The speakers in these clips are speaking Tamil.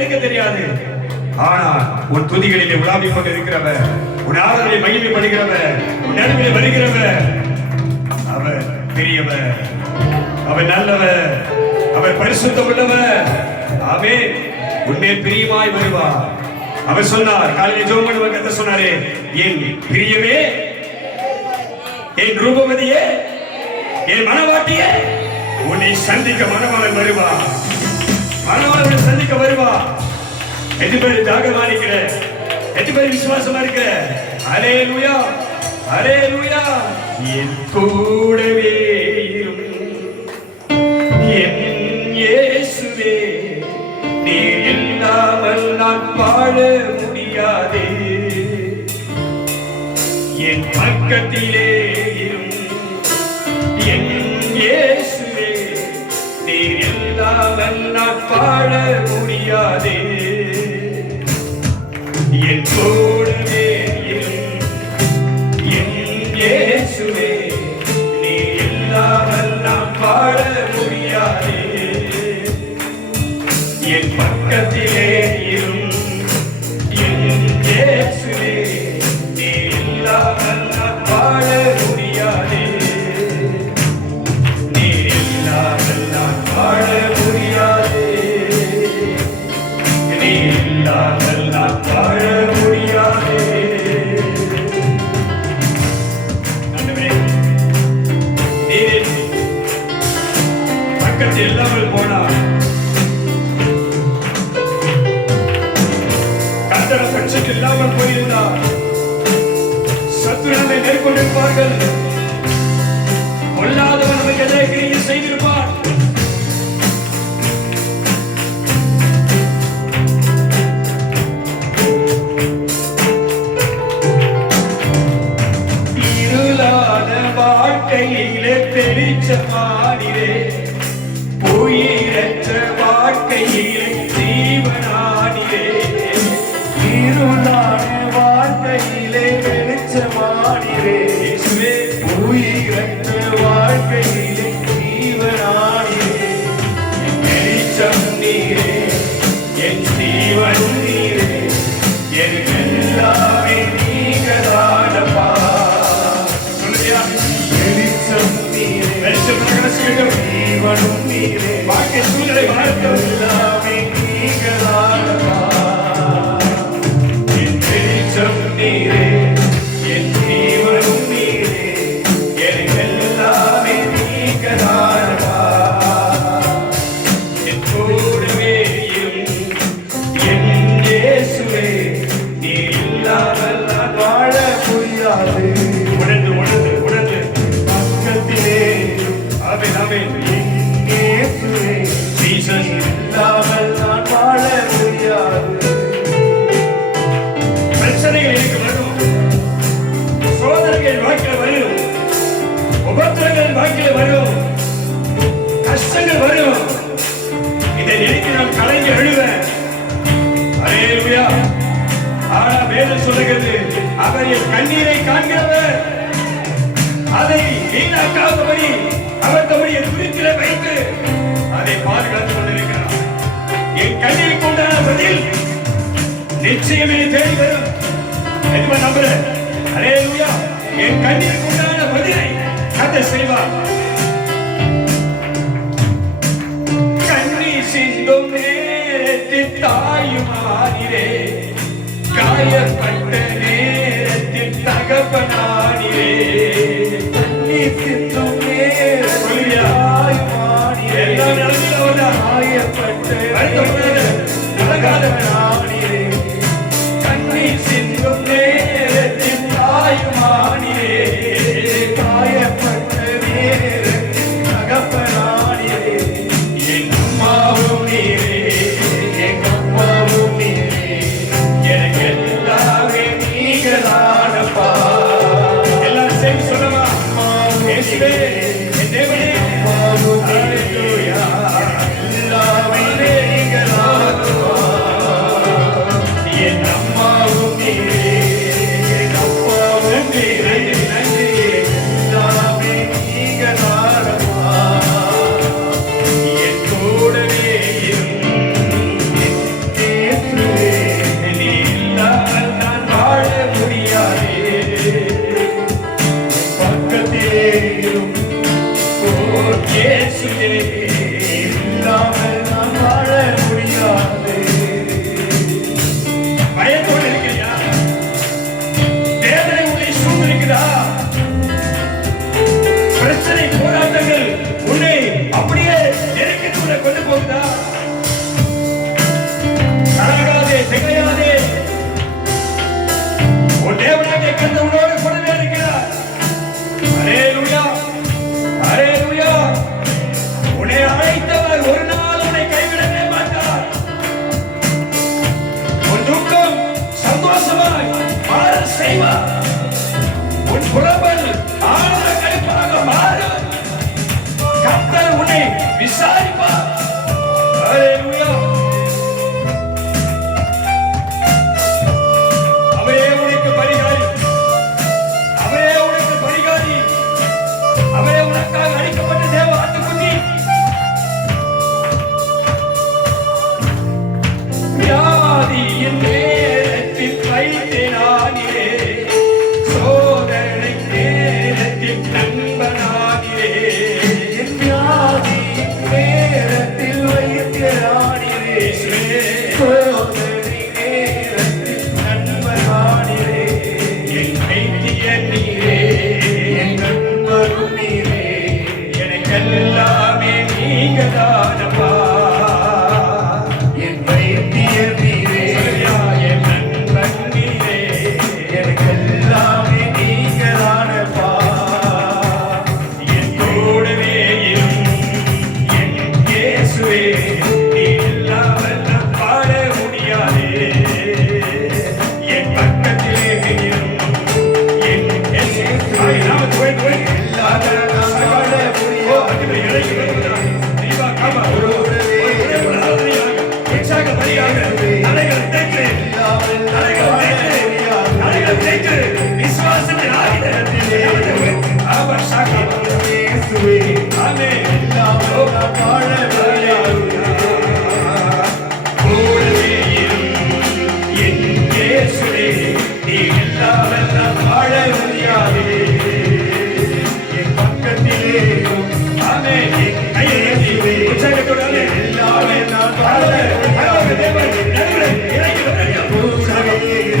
எடுக்க தெரியாது. ஆனால் உன் துதிகளிலே உலாவிக் கொண்டிருக்கிறவர், உன் ஆதரவை மகிமைப்படுகிறவர், உன் நடுவிலே வருகிறவர், அவர் பெரியவர், அவர் நல்லவர், அவர் பரிசுத்தம் உள்ளவர். ஆமென். உன்மேல் பிரியமாய் வருவார். அவர் சொன்னார், காலையில் ஜெபம் பண்ணுவார், கர்த்தர் சொன்னாரே, என் பிரியமே, என் ரூபவதியே, என் மனவாட்டியே, உன்னை சந்திக்க மனவாளன் வருவார். மனவாளன் சந்திக்க வருவார். எது பேர் தியாகமா இருக்கிற, எது பேர் விசுவாசமா இருக்கிற, அல்லேலூயா, அல்லேலூயா. என் கூடவே இரும் என் இயேசுவே, நீர் இல்லாமல் நான் வாழ முடியாதே. என் பக்கத்திலே இரும் என் இயேசுவே, நீர் இல்லாமல் நான் வாழ முடியாதே. என் கூடவே இரும் என் இயேசுவே, நீர் இல்லாமல் நான் வாழ முடியாதே. என் பக்கத்திலே இரும் என் இயேசுவே, நீர் இல்லாமல் நான் வாழ முடியாதே. நீர் இல்லாமல் நான் வாழ முடியாதே. நீர் இல்லாமல் நான் வாழ முடியாதே. ஆண்டவரே, நீர் பக்கத்தில் இல்லாமல் போனார். இல்லாமல் போயிருந்தார், சத்துருவை மேற்கொண்டிருப்பார்கள், கொல்லாதவன் நமக்கு எதை கிரியை செய்திருப்பார். இருளான வாழ்க்கையிலே வெளிச்சமானிலே, உயிரற்ற வாழ்க்கையிலே ஜீவனானிலே. இருளான வாழ்க்கையிலே வெளிச்சமானிரே, உயிரற்ற வாழ்க்கையிலே ஜீவனானிரே. வெளிச்சம் நீரே, என் ஜீவன் நீரே, எனக்கு எல்லாமே நீங்கதானப்பா. சொல்லுயா, வெளிச்சம் நீரே, வெளிச்சம் பிரகாசிக்கட்டும், ஜீவனும் நீரே, வாழ்க்கை சூழலை மாற்றட்டும், எல்லாமே நீங்கதானப்பா. நீரே, என் ஜீவனும் நீரே, எனக்கு எல்லாமே நீங்கதானப்பா. என் கூடவே இரும் என் இயேசுவே, நீர் இல்லாமல் நான் வாழ முடியாது. உணர்ந்து உணர்ந்து உணர்ந்து பக்கத்திலே ஆமென் ஆமென். என் இயேசுவே, ஜீசஸ் இல்லாமல் நான் வாழ முடியாது. பிரச்சனைகள் எனக்கு வரும், சோதனைகள் வாழ்க்கையில் வரும், உபத்திரங்கள் வாழ்க்கையில் வரும், கஷ்டங்கள் வரும். இதை நினைத்து நான் கலைஞர் எழுவேன். அல்லேலூயா. ஆனா வேதம் சொல்லுகிறது, அவர் என் கண்ணீரை காண்கிறவர், அதை வீணாக்காதபடி அவர் தம்முடைய துருத்திலே வைத்து அதை பாதுகாத்துக் கொண்டிருக்கிறார். என் கண்ணீருக்கு உண்டான பதில் நிச்சயமே தேடி வரும். எதுவா நம்புற? அல்லேலூயா. என் கண்ணீருக்கு உண்டான பதிலை கர்த்தர் செய்வார். கண்ணீர் சிந்தும் நேரத்தில் தாயுமானிரே, காயப்பட்ட நேரத்தில் தகப்பனானிரே. கண்ணீர் சிந்தும் நேரத்தில் தாயுமானிரே, எல்லா நிலத்திலும் வந்தார். காயப்பட்ட நடக்காதவனானிரே, கண்ணீர் சிந்தும் நேரத்தில் தாயுமானிரே, காயப்பட்ட நேரத்தில் தகப்பனானிரே. என் அம்மாவும் நீரே, எங்க அப்பாவும் நீரே, எனக்கு எல்லாமே நீங்கதானப்பா. எல்லாரும் சேர்ந்து விசாரிப்பார். ஹல்லேலூயா. அவரே உனக்கு பரிகாரி, அவரே உனக்கு பரிகாரி, அவரே உனக்காக அளிக்கப்பட்ட தேவ ஆட்டுக்குட்டி. வியாதியின் நேரத்தில் வைத்தினானிலே, சோதனை நேரத்தில் நண்பனானிலே, என் வியாதியின் நேரத்தில் வைத்தியரானிலே, சோதனை நேரத்தில் நண்பனானிலே, என் வைத்தியன் நீரே, என் நண்பரும் நீரே, எனக்கெல்லாமே நீங்க தானப்பா. என் வைத்தியர் நீரே, என் நண்பன் நீரே, எனக்கெல்லாமே நீங்கதானப்பா. என் கூடவே இரும் என் இயேசுவே, நீ இல்லாமல் நான் பாட முடியாதே. என் பக்கத்திலே இரும் என் இயேசுவே, நாம துவை இல்லாமல் நான் வாழ முடியாது. இறங்கி வருகிறார். தீபா காமா ஒரு உற்சாக பலியாக தலைகளை தேய்த்து, இல்லாமல் நான் தலைகளை வாழ தேய்த்து, முடியாது. தலைகளை தேய்த்து, விசுவாசத்தின் ஆயுதத்திலே அவர் சாக்கியம். இயேசுவே, ஆமென். இல்லாமல் நான் வாழ முடியாது. கூடவே இரும் என் இயேசுவே, நீ இல்லாமல் நான் வாழ முடியாதே. என் பக்கத்திலே ஆமென். கையை உயர்த்தி, உற்சாகத்தோடு ஆமென். இல்லாமல் நான் வாழ பரலோக தேவன் நடுவிலே இறங்கி வருகிறார்.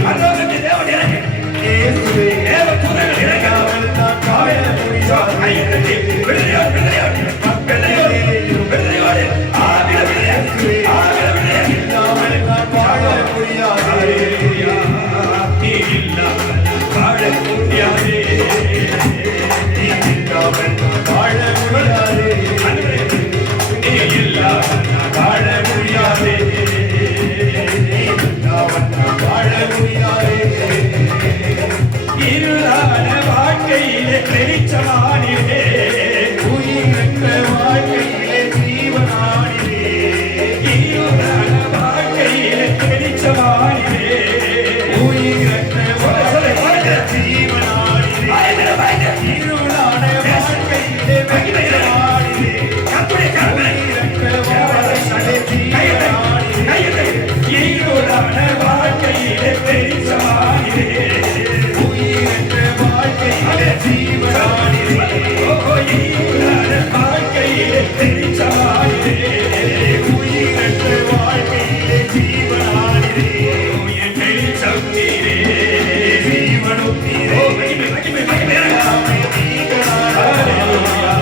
பரலோகத்தின் தேவன் இறங்கி, இயேசுவே, தேவ தூதர்கள் இறங்கி, இல்லாமல் நான் வாழ முடியாது. கையை உயர்த்தி, விடுதலையோடு, விடுதலையோடு, விடுதலையோடு, விடுதலையோடு, ஆவில விடுதலை, ஆவில விடுதலை. இல்லாமல் நான் வாழ முடியாது. ஹல்லேலூயா. நீ இல்லாமல் நான் வாழ முடியாதே. நீ இல்லாமல் நான் வாழ முடியாது. ஆண்டவரே, நீ இல்லாமல் நான் வாழ முடியாதே. நீ இல்லாமல் நான் வாழ முடியாது. இருளான வாழ்க்கையிலே வெளிச்சமானிலே, உயிரற்ற வாழ்க்கையிலே ஜீவனானிலே, இருளான வாழ்க்கையிலே வெளிச்சமானிலே. உயிரற்ற வாழ்க்கையிலே ஜீவனானிலே, பயங்கர, பயங்கர. இருளான வாழ்க்கையிலே வெற்றியானிலே, கர்த்தருடைய கருணை. உயிரற்ற வாழ்க்கையிலே ஜீவனானிலே, கையிலே, இருளான வாழ்க்கையிலே வெளிச்சமானிலே. உயிரற்ற வாழ்க்கையிலே ஜீவனானிலே, ஓ, இருளான வாழ்க்கையிலே வெளிச்சமானிலே. உயிரற்ற வாழ்க்கையிலே ஜீவனானிலே, ஓ, என் வெளிச்சம் நீரே. ஜீவனும் ஓ, நீரே. மகிமை, மகிமை, மகிமை. எல்லாமே நீங்களானப்பா. ஹல்லேலூயா.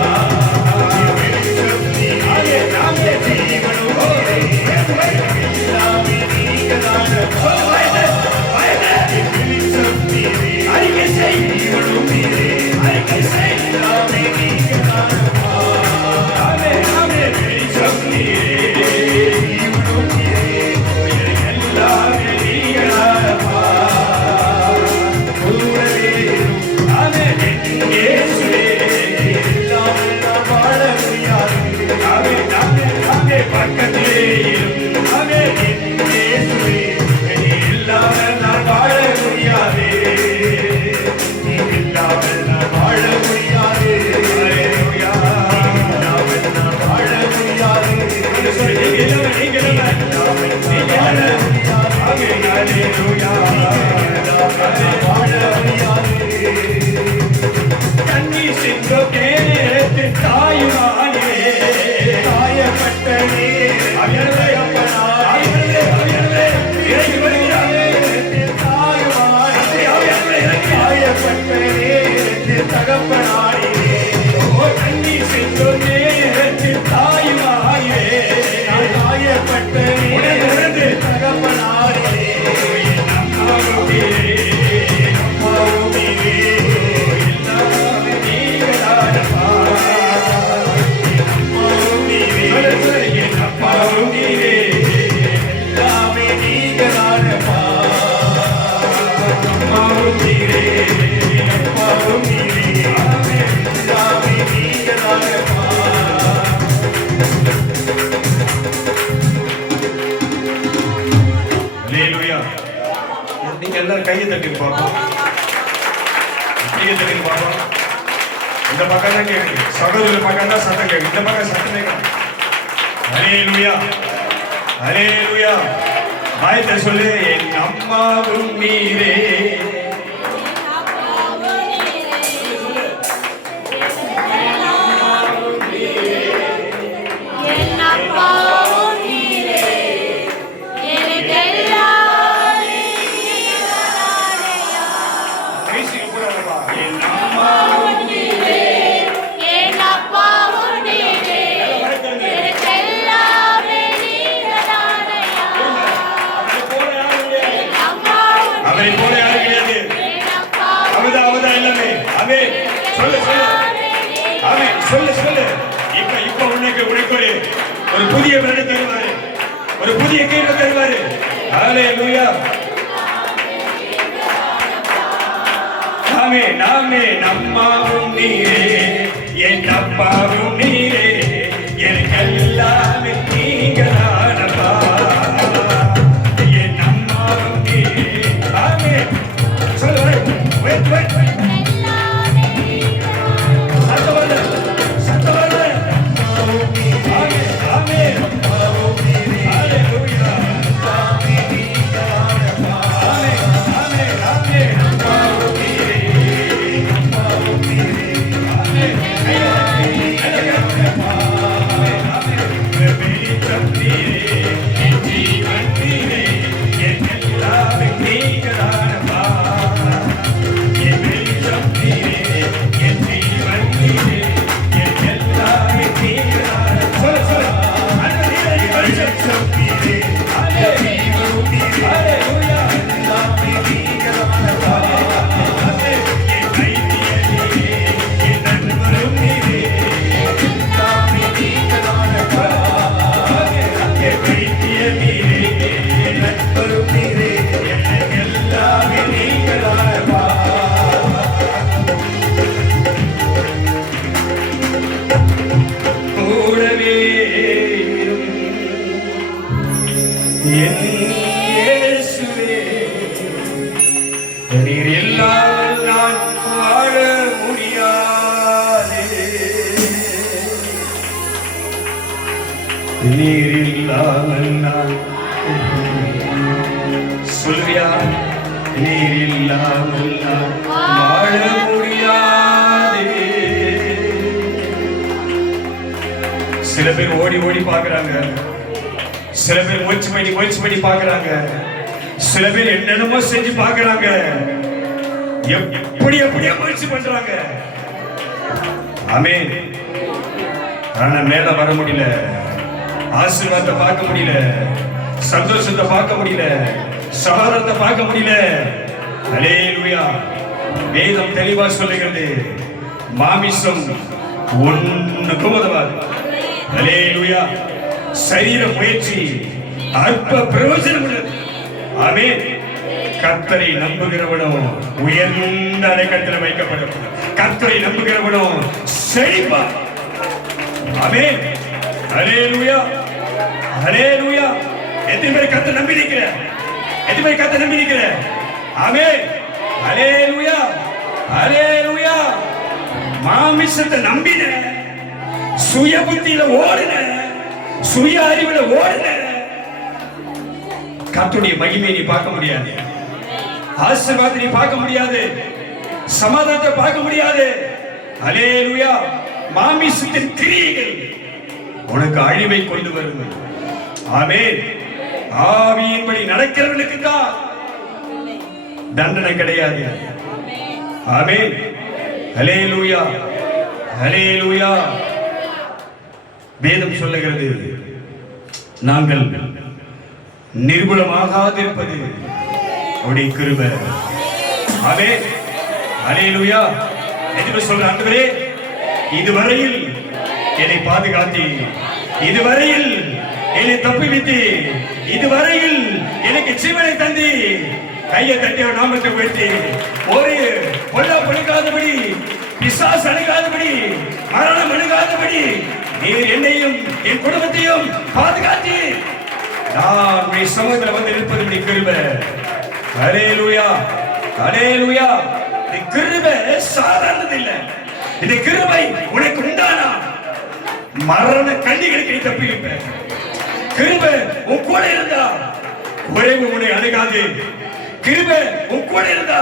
வெளிச்சம் நீரே. ஆமென், ஆமென். ஜீவனும் ஓ, நீரே. எல்லாமே நீங்களானப்பா. ஓ, பயந்து, பயந்து. வெளிச்சம் நீரே. அறிக்கை செய். ஜீவனும் நீரே. அறிக்கை செய். எல்லாமே நீங்களானப்பா. ஆமென், ஆமென். வெளிச்சம் நீரே. ஜீவனும் நீரே. எல்லாமே நீங்களானப்பா. கூடவே இரும். ஆமென். இயேசுவே. இல்லாமல் நான் வாழ முடியாது. ஆமென், ஆமென், ஆமென். பக்கத்திலே இரும். ஆமென். இயேசுவே, நீ இல்லாமல் நான் வாழ முடியாதே. நீ இல்லாமல் நான் வாழ முடியாது. ஹல்லேலூயா. இல்லாமல் நான் வாழ முடியாது. என்று சொல்லி, நீங்க இல்லாமல், நீங்க இல்லாமல், நீங்க இல்லாமல். ஆமென், ஹல்லேலூயா. நான் வாழ முடியாது. கண்ணீர் சிந்தும் நேரத்தில் தாயுமானே. காயப்பட்ட அவியனவே, அவியனவே, அவியனவே, இறங்கி வருகிறார். நேரத்தில் தாயுமானே. அவியனவே, இறங்கி. காயப்பட்ட நேரத்தில் தகப்பனானே. ஓ, கண்ணீர் சிந்தும் நேரத்தில் தாயுமானே. நான் காயப்பட்ட நேரத்தில் தகப்பனானே. அம்மாவுக்கே, அம்மாவும் நீரே. எல்லாமே நீங்களானப்பா. அம்மாவும் நீரே. என் அப்பாவும் நீரே. கையை தட்டி பார்ப்போம். கையை தட்டி பார்ப்போம். இந்த பக்கம் தான் கேட்குது, சகோதரர் பக்கம் தான் சத்தம் கேட்குது, இந்த பக்கம் சத்தமே கேட்குது. ஹல்லேலூயா, ஹல்லேலூயா. வாய்த்த சொல்லு, என் அம்மாவும் நீரே. அவரை போல யாரும் கிடையாது. அவதான் அவதான் எல்லாமே. அவே சொல்லு சொல்லு, அவே சொல்லு சொல்லு. இப்ப உனக்கு ஒரு புதிய பிறகு தருவாரு, ஒரு புதிய கீழே தருவாரு. ஹல்லேலூயா. நாமே நாமே நம்மாவும் நீரே, என் அப்பாவும் நீரே, எனக்கு எல்லாமே நீங்க தானப்பா. என் அம்மாவும் நீரே. ஆமே சொல்லு. வெயிட் வெயிட் நீர் இல்லாமல் நான் வாழ முடியாது. நீர் இல்லாமல் நான் சொல்றியா? நீர் இல்லாமல் நான் வாழ முடியாது. சில பேர் ஓடி ஓடி பார்க்கறாங்க, சில பேர் முயற்சி பண்ணி பார்க்கறாங்க, சில பேர் என்னென்னமோ செஞ்சு பார்க்கறாங்க, எப்படியோ முயற்சி பண்றாங்க. ஆமென். ஆனா மேல வர முடியல, ஆசீர்வாதத்தை பார்க்க முடியல, சந்தோஷத்தை பார்க்க முடியல, சமாதானத்தை பார்க்க முடியல. ஹல்லேலூயா. வேதம் தெளிவா சொல்லுகிறது, மாமிசம் ஒண்ணுக்கும் உதவாது. ஹல்லேலூயா. சரீர முயற்சி அற்ப பிரயோஜனம் உள்ளது. ஆமென். கர்த்தரை நம்புகிறவனோ உயர்ந்த அடைக்கலத்தில் வைக்கப்படும். கர்த்தரை நம்புகிறவனோ செழிப்பான். ஆமென். ஹல்லேலூயா, ஹல்லேலூயா. எத்தனை பேர் கர்த்தரை நம்பி நிக்கிற? எத்தனை பேர் கர்த்தரை நம்பி நிக்கிற? ஆமென். ஹல்லேலூயா, ஹல்லேலூயா. மாமிசத்தை நம்பின, சுய புத்தியில ஓடுன, சுய அறிவுல ஓடுன, கர்த்தருடைய மகிமையை நீ பார்க்க முடியாது, ஆசீர்வாதத்தை நீ பார்க்க முடியாது, சமாதானத்தை பார்க்க முடியாது. ஹல்லேலூயா. மாமிசத்தின் கிரியைகள் உனக்கு அழிவை கொண்டு வரும். ஆமென். ஆவியின்படி நடக்கிறவனுக்கு தான் தண்டனை கிடையாது. ஆமென். ஹல்லேலூயா, ஹல்லேலூயா. வேதம் சொல்லுகிறது, நாங்கள் நிர்மூலமாகாதிருப்பது அவருடைய கிருபை. ஆமென். ஹல்லேலூயா. எதுக்கு சொல்ற? ஆண்டவரே, இதுவரையில் என்னை பாதுகாத்தி, இதுவரையில் என்னை தப்புவித்து, இதுவரையில் எனக்கு ஜீவனை தந்தி, கையை தட்டி அவர் நாமத்தை உயர்த்தி, ஒரு பொல்லா பழுக்காதபடி, பிசாசு அணுகாதபடி, மரணம் அணுகாதபடி நீர் என்னையும் என் குடும்பத்தையும் பாதுகாத்து நான் சமூகத்தில் வந்து இருப்பது கிருபை. ஹalleluya ஹalleluya. இந்த கிருபை சாதாரணது இல்ல. இந்த கிருபை உனக்கு உண்டானா மரண கண்ணிகளுக்கு நீ தப்பியிருப்ப. கிருபை உன் கூட இருந்தா குறைவு உன்னை அணுகாது. கிருபை உன் கூட இருந்தா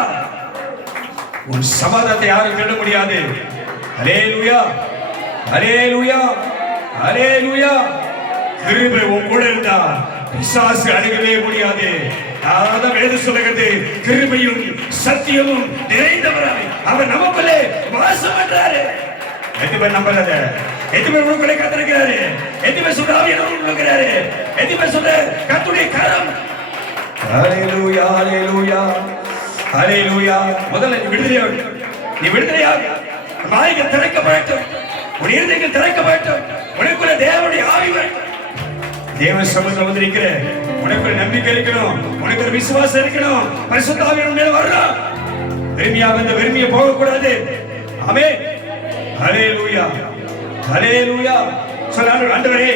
உன் சமாதானத்தை யாரும் தேட முடியாது. ஹalleluya ஹalleluya ஹalleluya. கிருபை உன் கூட இருந்தா பிசாசு அணுகவே முடியாது. அதான் வேதம் சொல்லுகிறது, கிருபையும் சத்தியமும் நிறைந்தவராய் அவர் நமக்குள்ளே வாசம் பண்றாரு. எத்தனை பேர் நம்புறாங்க? எத்தனை பேர் உங்களுக்குள்ளே காத்திருக்கிறாரு? எத்தனை பேர் சொல்ற ஆவியானவர் உங்களுக்குறாரு? எத்தனை பேர் சொல்ற கர்த்தருடைய கரம்? ஹalleluya ஹalleluya ஹalleluya. முதல்ல நீ விடுதலையாக வாய்கள் திறக்கப்படட்டும், உன் இருதயங்கள் திறக்கப்படட்டும், உனக்குள்ள தேவனுடைய ஆவி வரட்டும். தேவ சமூகத்தில் வந்திருக்கிற உனக்கு ஒரு நம்பிக்கை இருக்கணும், உனக்கு ஒரு விசுவாசம் இருக்கணும். பரிசுத்த ஆவியானவர் மேல வரணும். வெறுமையா வந்த வெறுமையை போகக்கூடாது. ஆமென் ஹalleluya ஹalleluya. சொல்ல ஆண்டவரே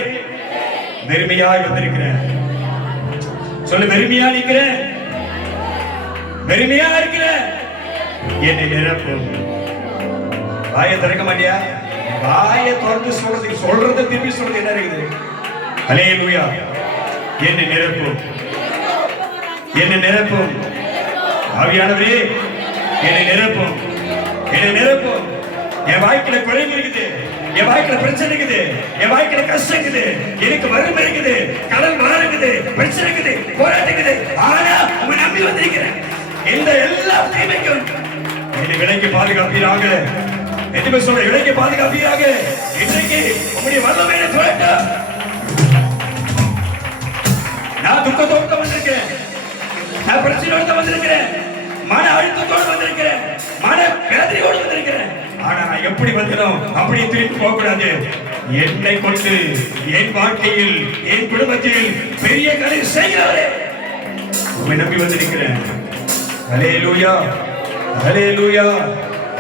வெறுமையாய் வந்திருக்கிறேன். சொல்ல வெறுமையா நிக்கிறேன், வெறுமையா இருக்கிறேன், என்னை நிரப்பும். வாயை திறக்க மாட்டியா? வாயை திறந்து சொல்றதை திருப்பி சொல்றது என்ன இருக்குது? ஹalleluya. என்னை நிரப்பும், என்னை நிரப்பும். ஆவியானவரே என்னை நிரப்பும், என்னை நிரப்பும். என் வாழ்க்கையில குறைவு இருக்குது, என் வாழ்க்கையில பிரச்சனை இருக்குது, என் வாழ்க்கையில கஷ்டம் இருக்குது, எனக்கு வறுமை இருக்குது, கடல் மாறு இருக்குது, பிரச்சனை இருக்குது, போராட்டம் இருக்குது. ஆனா உங்க நம்பி வந்திருக்கிறேன். இந்த எல்லா தீமைக்கும் என்னை விலைக்கு பாதுகாப்பீராக. எதுவுமே சொல்ற விலைக்கு பாதுகாப்பீராக. இன்றைக்கு உங்களுடைய வல்லமையை சொல்லட்டா. நான் துக்கத்தோடு வந்திருக்கிறேன், நான் பிரச்சனையோடு வந்திருக்கிறேன், மன அழுத்தத்தோடு வந்திருக்கிறேன், மன வேதனையோடு வந்திருக்கிறேன். ஆனா நான் எப்படி வந்தனோ அப்படியே திரும்பி போக கூடாது. என்னை கொண்டு என் வாழ்க்கையில் என் குடும்பத்தில் பெரிய காரியம் செய்கிறவரே உம்மை நம்பி வந்திருக்கிறேன். ஹalleluya ஹalleluya.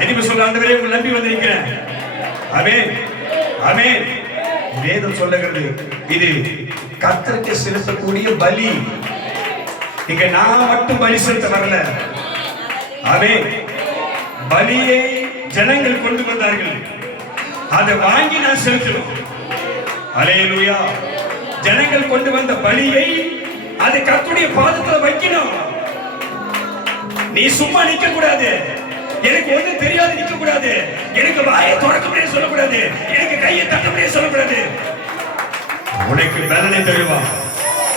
எதுவுமே சொல்ற ஆண்டவரே உம்மை நம்பி வந்திருக்கிறேன். ஆமென் ஆமென். வேதம் சொல்லுகிறது இது கர்த்தருக்கு செலுத்தக்கூடிய பலி. இங்க நான் மட்டும் பலி செலுத்த வரல. ஆமென். பலியை ஜனங்கள் கொண்டு வந்தார்கள், அதை வாங்கி நான் செலுத்தணும். ஹalleluya. ஜனங்கள் கொண்டு வந்த பலியை அது கர்த்தருடைய பாதத்துல வைக்கணும். நீ சும்மா நிக்க கூடாது. எனக்கு ஒண்ணு தெரியாது நிக்க கூடாது. எனக்கு வாயை திறக்க முடியாது சொல்லக்கூடாது. எனக்கு கையை தட்ட முடியாது சொல்லக்கூடாது. உனக்கு பலனை தருவார்,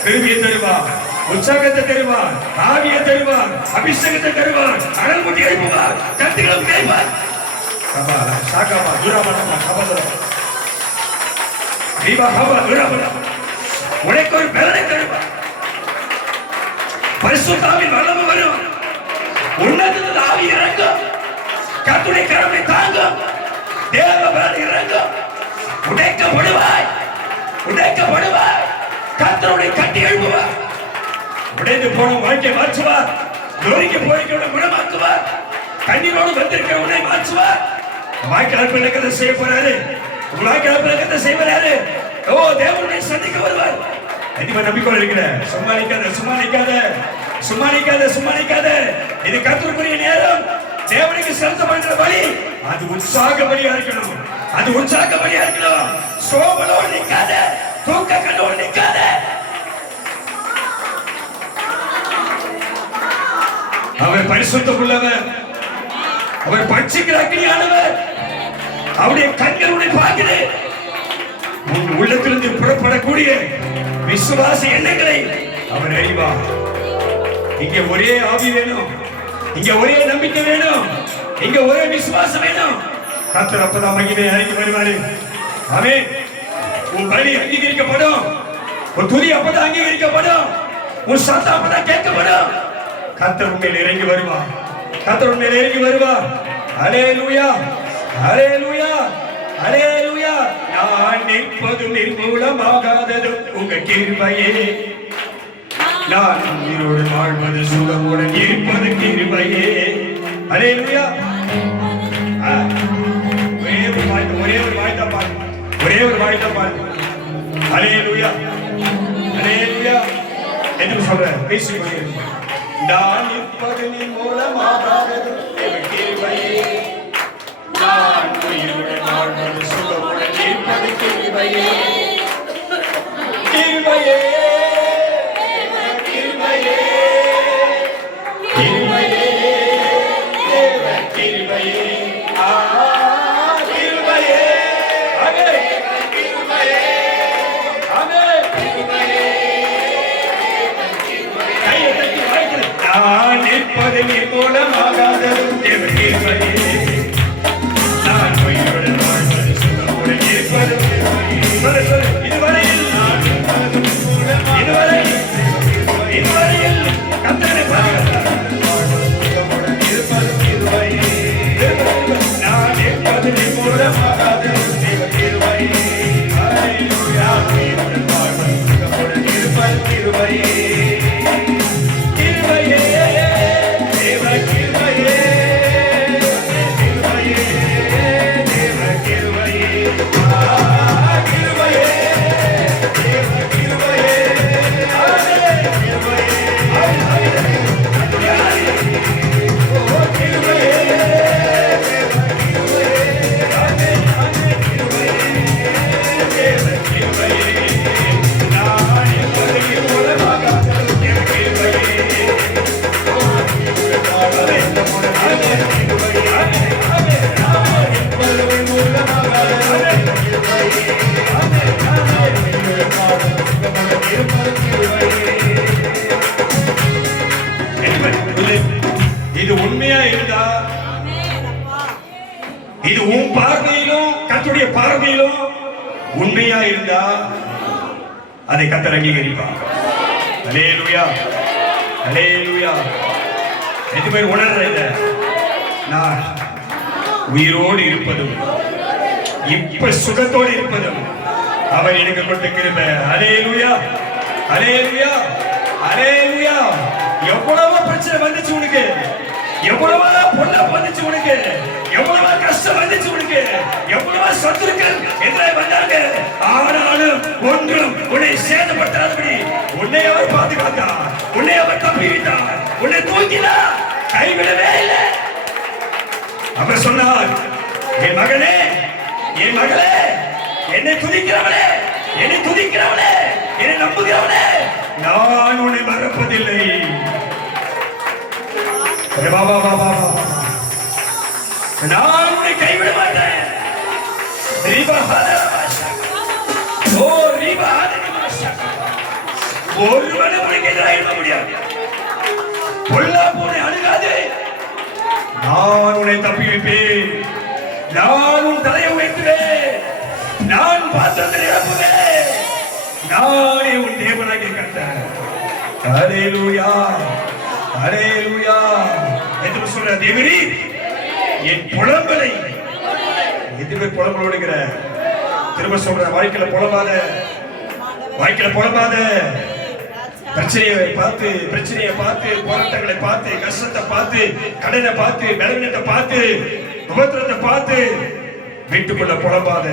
கிருபையை தருவார், உற்சாகத்தை தருவார், ஆவியை தருவார், அபிஷேகத்தை தருவார், அனல் மூட்டி எழுப்புவார், கத்திகளும் கேட்பார். கபா சாகபா துராபடமா கபதரா தீபா கபா துராபடா. உனக்கு ஒரு பலனை தருவார். பரிசுத்த ஆவியின் வல்லமை வரும். உன்னதத்தில் ஆவி இறங்கும். கர்த்தருடைய கரத்தை தாங்கும். தேவ பலன் இறங்கும். உடைக்கப்படுவாய், உடைக்கப்படுவாய். கர்த்தருடைய கட்டி எழுப்புவார். உடைந்து போன வாழ்க்கை மாற்றுவார். நொறுங்கி போயிருக்கிற குணமாக்குவார். கண்ணீரோடு வந்திருக்கிற உன்னை மாற்றுவார். வாழ்க்கை அற்புதத்தை செய்ய போறாரு. வாழ்க்கை அற்புதத்தை செய்வாரு. ஓ தேவனுடைய சந்திக்க வருவார். கண்டிப்பா நம்பிக்கை இருக்கிற. சும்மா நிக்காத, சும்மா நிக்காத, சும்மா நிக்காத, சும்மா நிக்காத. இது கர்த்தருக்குரிய நேரம். தேவனுக்கு செலுத்தப்படுகிற பலி அது உற்சாக பலியா இருக்கணும். அது உற்சாக பலியா இருக்கணும். சோபலோடு நிக்காத, தூக்க கண்ணோடு நிக்காத. அவர் பரிசுத்தம் உள்ளவர். அவர் பட்சிக்கிற அக்னியானவர். அவருடைய கண்களுடைய பார்க்குது. உன் உள்ளத்திலிருந்து புறப்படக்கூடிய விசுவாச எண்ணங்களை அவர் அறிவார். இங்க ஒரே ஆவி வேணும், இங்க ஒரே நம்பிக்கை வேணும், இங்க ஒரே விசுவாசம் வேணும். கர்த்தர் அப்பதான் மகிமை அறிக்கை வருவாரு. ஆமென். உன் பலி அங்கீகரிக்கப்படும், உன் துதி அப்பதான் அங்கீகரிக்கப்படும், உன் சத்தம் அப்பதான் கேட்கப்படும். கர்த்தர் உண்மையில் இறங்கி வருவார். கர்த்தர் உண்மையில் இறங்கி வருவார். ஹalleluya ஹalleluya ஹalleluya. நான் நிற்பது நிர்மூலமாகாதது உங்க கிருபையே. நான் உயிரோடு வாழ்வது சுகமுடன் இருப்பது கிருபையே. ஹalleluya. ஒரே ஒரு வாய்தா பாருங்க, ஒரே ஒரு வாய்தா பாருங்க. ஹalleluya ஹalleluya. என்று சொல்ற பேசிக்கொண்டே நான் நிற்பது நீ மூலமாகாதது தேவ கிருபையே. நான் உயிருடன் வாழ்வது சுகமுடன் இருப்பது கிருபையே. கிருபையே, கிருபையே, கிருபையே, தேவ கிருபையே. ஆ, கிருபையே. ஆமென். கிருபையே. ஆமென். கிருபையே. கையை தட்டி வாய்க்கிறது. நான் நிற்பது நீ மூலமாகாதது தேவ கிருபையே. நான் உயிருடன் வாழ்வது சுகமுடன் இருப்பது கிருபையே. சொல்லு, சொல்லு. இதுவரையில் கர்த்தரை பாருங்கள். நான் நிற்பது நீ மூலமாகாதது தேவ கிருபையே. ஹல்லேலூயா. உயிருடன் வாழ்வது சுகமுடன் இருப்பது கிருபையே. கிருபையே, தேவ கிருபையே. கிருபையே, தேவ கிருபையே. ஆ, கிருபையே, தேவ கிருபையே. ஆமென். கிருபையே. ஓ, கிருபையே, தேவ கிருபையே. ஆமென், ஆமென். கிருபையே, தேவ கிருபையே. நான் என்பதை மூலமாகாதது தேவ கிருபையே. ஓ, ஆமென், ஆமென். கிருபையே. ஆமென், ஆமென். நான் என்பதை மூலமாகாதது தேவ கிருபையே. ஆமென், ஆமென். சுகமுடன் இருப்பது கிருபையே. இது உண்மையா இருந்தா, இது உன் பார்வையிலும் கர்த்தருடைய பார்வையிலும் உண்மையா இருந்தா அதை கர்த்தர் அங்கீகரிப்பார். அல்லேலூயா, அல்லேலூயா. எது பேர் உணர்ற இத? நான் உயிரோடு இருப்பதும் இப்ப சுகத்தோடு இருப்பதும் அவர் எனக்கு கொடுத்த கிருபை. அல்லேலூயா, அல்லேலூயா, அல்லேலூயா. எவ்வளவோ பிரச்சனை வந்துச்சு உனக்கு, எவ்வளவோ பொல்லாப்பு வந்துச்சு உனக்கு, எவ்வளவோ கஷ்டம் வந்துச்சு உனக்கு, எவ்வளவோ சத்துருக்கள் எதிராக வந்தாங்க. ஆனாலும் ஒன்றும் உன்னை சேதப்படுத்தாதபடி உன்னை அவர் பாதுகாத்தார், உன்னை அவர் தப்பிவிட்டார், உன்னை தூக்கினார், கைவிடவே இல்லை. அவர் சொன்னார், என் மகனே, என் மகளே, என்னை துதிக்கிறவனே, என்னை துதிக்கிறவனே, என்னை நம்புகிறவனே, நான் உன்னை மறப்பதில்லை. வா, வா, வா, வா, வா. நான் உன்னை கைவிட மாட்டேன். ஓ, ஒருவனை உனக்கு எதிராக எழுத முடியாது. பொல்லாப்பு உன்னை அணுகாது. நான் உன்னை தப்பி வைப்பேன். நான் உன் தலையை உயர்த்துவேன். நான் பாத்திரத்தை நிரப்புவேன். நானே உன் தேவனாகிய கர்த்தர். ஹல்லேலூயா, ஹல்லேலூயா. என்று சொல்ற தேவரீ, என் புலம்பலை எதுவே புலம்பலோடுகிற திரும்ப சொல்ற, வாழ்க்கையில புலம்பாத, வாழ்க்கையில புலம்பாத. பிரச்சனையை பார்த்து, போராட்டங்களை பார்த்து, கஷ்டத்தை பார்த்து, கடனை பார்த்து, பலவீனத்தை பார்த்து, உபத்திரத்தை பார்த்து வீட்டுக்குள்ள புலம்பாத.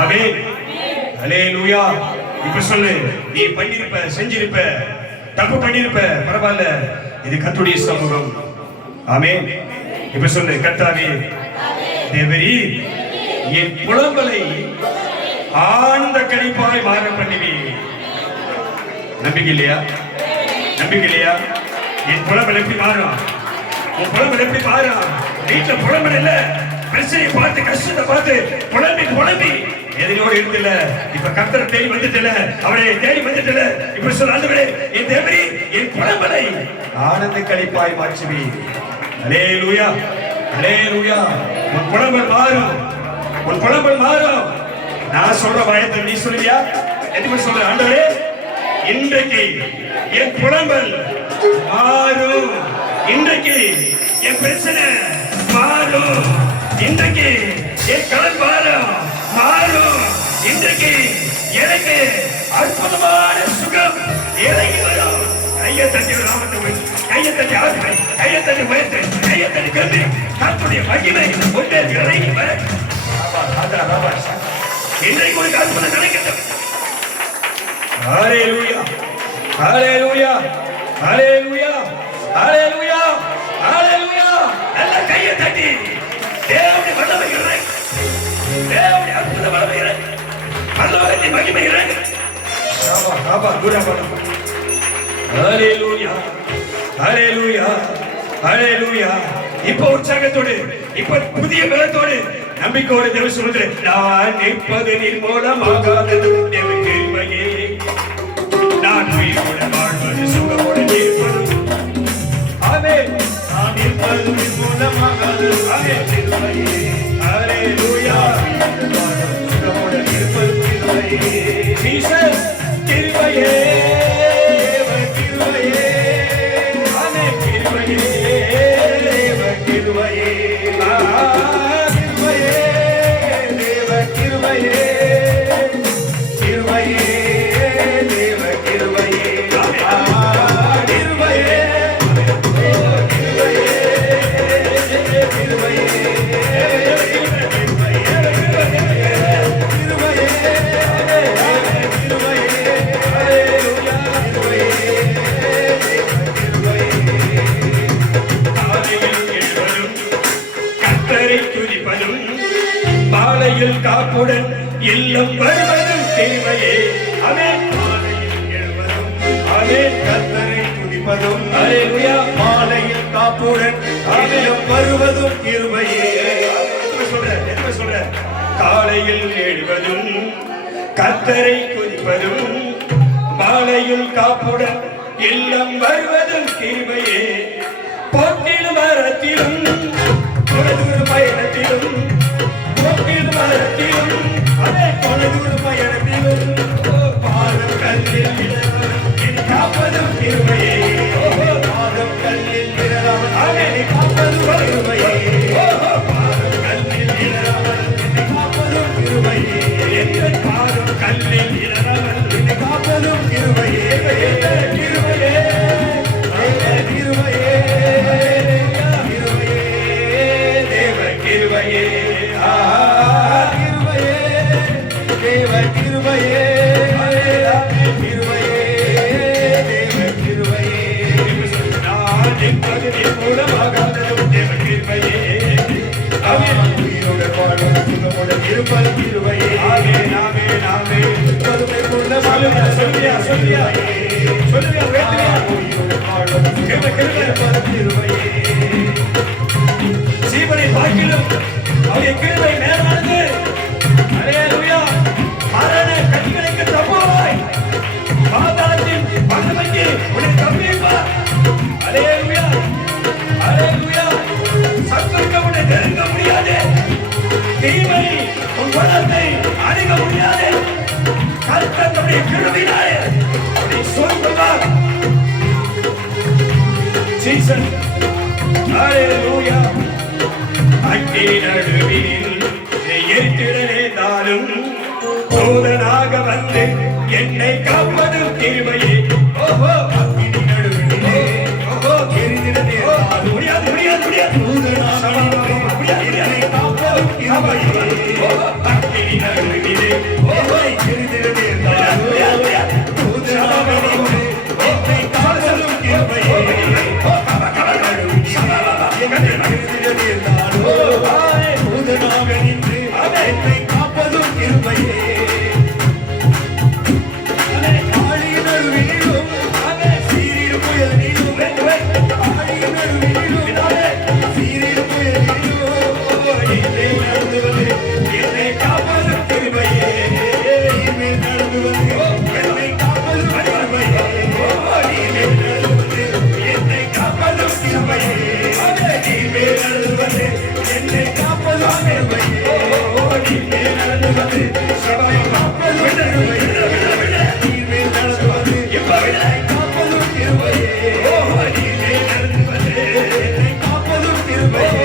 ஆமென், அல்லேலூயா. இப்ப சொல்லு, நீ பண்ணிருப்ப, செஞ்சிருப்ப, தப்பு பண்ணிருப்ப, பரவாயில்ல, இது கர்த்தருடைய சமூகம். ஆமென். இப்ப சொல்லு, கர்த்தாவே, தேவரீ, என் புலம்பலை ஆனந்த கழிப்பாய் மாற பண்ணுவி. நம்பிக்கை இல்லையா? நம்பிக்கை இல்லையா? என் புலம்பல் எப்படி மாறும்? உன் புலம்பல் எப்படி மாறும்? வீட்டுல புலம்பல் இல்ல, பிரச்சனையை பார்த்து, கஷ்டத்தை பார்த்து புலம்பி எதினோடு இருந்தில்ல, இப்ப கர்த்தரை தேடி வந்துட்டல, அவரை தேடி வந்துட்டல. இப்ப சொல்ல, ஆண்டவரே, என் தேவரீ, என் புலம்பலை ஆனந்த கழிப்பாய் மாற்றுவி. அல்லேலூயா, அல்லேலூயா. உன் புலம்பல் மாறும், உன் புலம்பல் மாறும். நான் சொல்ற பயத்தை நீ சொல்லுவியா? எதுக்கு சொல்ற? ஆண்டவரே, இன்றைக்கு என் புலம்பல் மாறும். இன்றைக்கு என் பிரச்சனை மாறும். இன்றைக்கு என் கடன் மாறும். இன்றைக்கு எனக்கு அற்புதமான சுகம் இறங்கி வரும். கையை தட்டி நாமத்தை உயர்த்து, கையை தட்டி ஆசை, கையை தட்டி உயர்த்து, கையை தட்டி கல்வி, கர்த்தருடைய மகிமை ஒன்றே இறங்கி வர. இன்றைக்கு ஒரு அற்புதம் நடக்கட்டும். ஹல்லேலூயா, ஹல்லேலூயா. ஹalleluya ஹalleluya ஹalleluya நல்ல கையை தட்டி தேவனை வல்லமையிலே தேவனை அற்புத வல்லமையிலே பரலோகத்தின் மகிமையிலே ஷாபா ஷாபா குரபா ஹalleluya ஹalleluya ஹalleluya இப்போ உற்சாகத்தோடு இப்போ புதிய பலத்தோடு நம்பிக்கையோடு தேவ சொல்லுகிறேன் நான் நிற்பது நீர் மூலமாகாதது தேவ கிருபையே நான் உயிரோடு வாழ்வது சுகமோடு இருப்பது ஆமென் நான் இருப்பது நீர் மூலமாகாது ஆமென் கிருபையே ஹalleluya சுகமோடு இருப்பது கிருபையே ஜீசஸ் கிருபையே தேவ கிருபையே ஆமென் கிருபையே தேவ கிருபையே கிருபையே தேவ கிருபையே கிருபையே தேவ கிருபையே கிருபையே கர்த்தரை துதிப்பதும் மாலையில் காப்புடன் இல்லம் வருவதும் கிருபையே ஆமென் ஆமென் கர்த்தரை துதிப்பதும் ஹalleluya மாலையில் காப்புடன் இல்லம் வருவதும் கிருபையே என்ன சொல்ற காலையில் எழுவதும் கர்த்தரை துதிப்பதும் மாலையில் காப்புடன் இல்லம் வருவதும் கிருபையே போட்டிலும் மரத்திலும் தொலைதூர பயணத்திலும் போட்டிலும் மரத்திலும் அதே தொலைதூர பயணத்திலும் பாதம் கல்லில் இனி காப்பதும் கிருபையே பாதம் கல்லில் விழாமல் ஆமே காப்பதும் கிருபையே பாதம் கல்லில் இழாமல் காப்பதும் கிருபையே எங்கள் பாதம் கல்லில் இழாமல் காப்பதும் கிருபையே கிருபையே கிருபையே தேவ கிருபையே கிருபையே தேவ கிருபையே கிருபையே தேவ கிருபையே நான் என்பது மூலமாகாததும் தேவ கிருபையே உயிரோடு வாழும் சுகமுடன் இருப்பது கிருபையே ஆமென் ஆமென் ஆமென் பதுமை கொண்ட சொல்லுவியா சொல்லுவியா வேண்டுவியா உயிரோடு வாழும் சுகமுடன் இருப்பது கிருபையே ஜீவனை பார்க்கிலும் அவருடைய கிருபை மேலானது ஹalleluya மரண கண்களுக்கு தப்புவாய் பாதாளத்தின் வல்லமைக்கு உன்னை தப்பிப்பார் ஹalleluya ஹalleluya சத்துருக்கு உன்னை நெருங்க முடியாது தீமை உன் பலத்தை அணுக முடியாது கர்த்தர் தம்முடைய கிருபையினாலே உன்னை சூழ்ந்துள்ளார் ஜீசஸ் ஹalleluya அக்கினி நடுவில் எரித்திட நேர்ந்தாலும் தூதனாக வந்து என்னை காப்பதும் கிருபையே ஓஹோ அக்கினி நடுவிலே ஓஹோ எரிந்திட நேர்ந்தாலும் முடியாது முடியாது முடியாது என்னை காப்பதும் கிருபையே அக்கினி நடுவிலே ஓஹோ எரிந்திட நேர்ந்தாலும் தூதனாக நின்று என்னை காப்பதும் கிருபையே எரிந்திட நேர்ந்தாலும் தூதனாக நின்று என்னை காப்பதும் கிருபையே ஆழியின் நடுவிலும் சீரிடும் புயலிலும் ஆழியின் நடுவிலும் சீரிடும் புயலிலும் நீர்மேல் நடந்து வந்து என்னை காப்பதும் கிருபையே நீர்மேல் நடந்து வந்து என்னை காப்பதும் கிருபையே நீர்மேல் நடந்து வந்து என்னை காப்பதும் கிருபையே நீர்மேல் நடந்து வந்து என்னை காப்பதும் கிருபையே நீர்மேல் நடந்து வந்து சபை காப்பதும் கிருபையே நீர்மேல் நடந்து வந்து என்னை காப்பதும் கிருபையே நீர்மேல் நடந்து வந்து என்னை காப்பதும் கிருபையே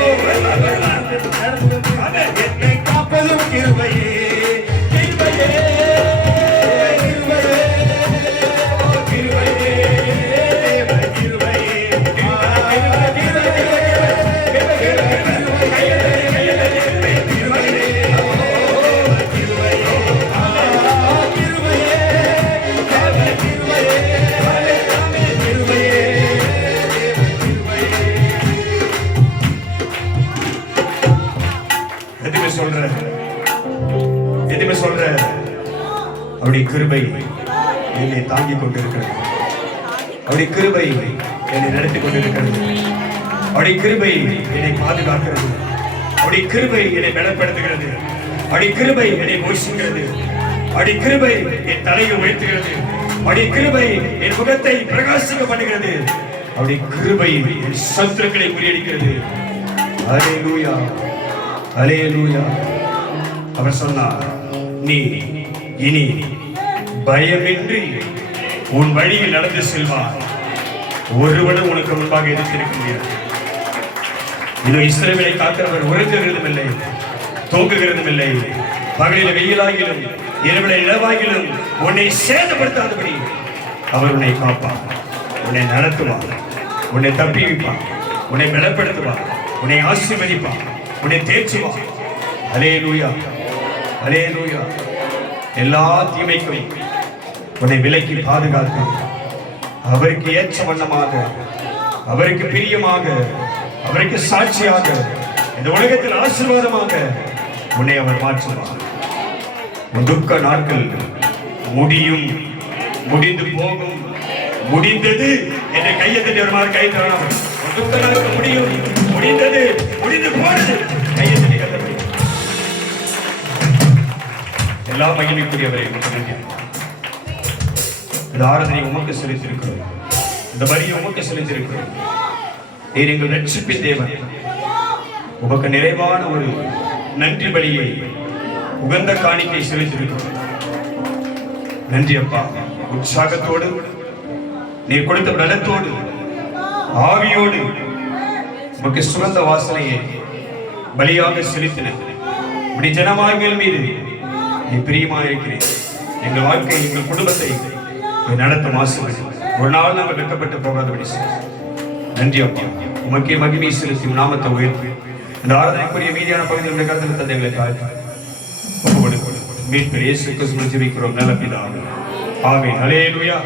என்னை காப்பதும் கிருபையே கிருபையே கிருபையே கிருபையே கிருபையே கிருபை என்னை தாங்கிக் கொண்டிருக்கிறது. அவருடைய கிருபை என்னை நடத்தி கொண்டிருக்கிறது. அவருடைய கிருபை என்னை பாதுகாக்கிறது. அவருடைய கிருபை என்னை பலப்படுத்துகிறது. அவருடைய கிருபை என்னை போஷிக்கிறது. அவருடைய கிருபை என் தலையை உயர்த்துகிறது. அவருடைய கிருபை என் முகத்தை பிரகாசிக்க பண்ணுகிறது. அவருடைய கிருபை என் சத்துருக்களை முறியடிக்கிறது. அல்லேலூயா, அல்லேலூயா. அவர் சொன்னார், நீ இனி பயமின்றி உன் வழியில் நடந்து செல்வார். ஒருவனும் உனக்கு முன்பாக எதிர்த்திருக்க முடியாது. இன்னும் இஸ்ரவேலை காக்கிறவர் உறங்குகிறதும் இல்லை, தூங்குகிறதும் இல்லை. பகலில் வெயிலாகிலும் இரவில நிலவாகிலும் உன்னை சேதப்படுத்தாதபடி அவர் உன்னை காப்பார், உன்னை நடத்துவார், உன்னை தப்பி வைப்பார், உன்னை பலப்படுத்துவார், உன்னை ஆசீர்வதிப்பார், உன்னை தேற்றுவார். அல்லேலூயா, அல்லேலூயா. எல்லா தீமைக்கும் உன்னை விலக்கி பாதுகாத்து அவருக்கு ஏற்ற வண்ணமாக, அவருக்கு பிரியமாக, அவருக்கு சாட்சியாக, இந்த உலகத்தில் ஆசீர்வாதமாக உன்னை அவர் மாற்றுவார். உன் துக்க நாட்கள் முடியும், முடிந்து போகும், முடிந்தது என்று கையை தட்டி வருமாறு கை தரலாம். உன் துக்க நாட்கள் முடியும், முடிந்தது, முடிந்து போனது. கையை தட்டி கத்தபடி எல்லா மகிமைக்குரியவரை நன்றி. இந்த ஆராதனை உமக்கு செலுத்தியிருக்கிறோம், இந்த வரியை உமக்கு செலுத்தியிருக்கிறோம். நீர் எங்கள் ரட்சிப்பின் தேவன். உமக்கு நிறைவான ஒரு நன்றி பலியை, உகந்த காணிக்கை செலுத்தியிருக்கிறோம். நன்றி அப்பா. உற்சாகத்தோடு, நீர் கொடுத்த பலத்தோடு, ஆவியோடு உமக்கு சுகந்த வாசனையை பலியாக செலுத்தின இப்படி ஜனமார்கள் மீது நீ பிரியமாக இருக்கிறேன். எங்கள் வாழ்க்கை, எங்கள் குடும்பத்தை நடத்தும் ஆசீர்வதி. ஒரு நாள் நாங்கள் வெட்கப்பட்டு போகாதபடி நன்றி அப்பா. உமக்கே மகிமை செலுத்தி நாமத்தை உயர்த்தி இந்த ஆராதனைக்குரிய மீதியான பகுதிகளுடைய கருத்தில் தந்தைகளுக்காக மீட்பர் இயேசு கிறிஸ்துவின் ஜெபிக்கிறோம் நல்ல பிதாவே. ஆமென். அல்லேலூயா.